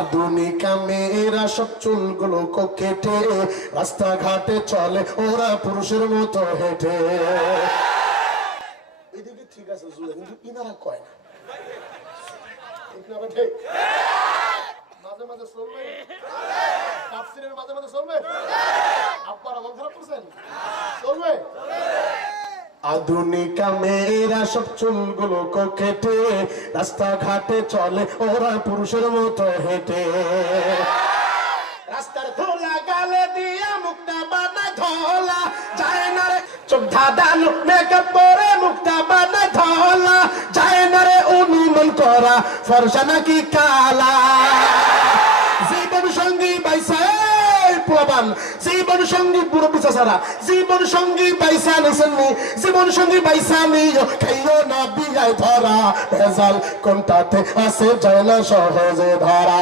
আধুনিকা মেয়েরা সব চুলগুলো কেটে রাস্তাঘাটে চলে, ওরা পুরুষের মতো হেঁটে। এদিকে ঠিক আছে কিন্তু ইনারা কয় ঠিক না ঠিক? আধুনিকা মেয়েরা সব চুলগুলো কেটে রাস্তাঘাটে চলে, ওরা পুরুষের মতো হেঁটে। রাস্তার ধোলা গালে দিয়া মুক্তা বানা ধোলা, যায় না রে, চোখ ধাঁধানো মেকআপ করে মুক্তা বানা ধোলা, যায় না রে অনুমান করা, ফর্সা নাকি কালা। প্রবান জীবন সঙ্গী বুড়ো পিছা সারা জীবন সঙ্গী পাইসা নিসেননি জীবন সঙ্গী পাইসা নিজ খাইও না বিয়ায় ধরা, ভেজাল কোনটাতে আছে জল সহজে ধরা।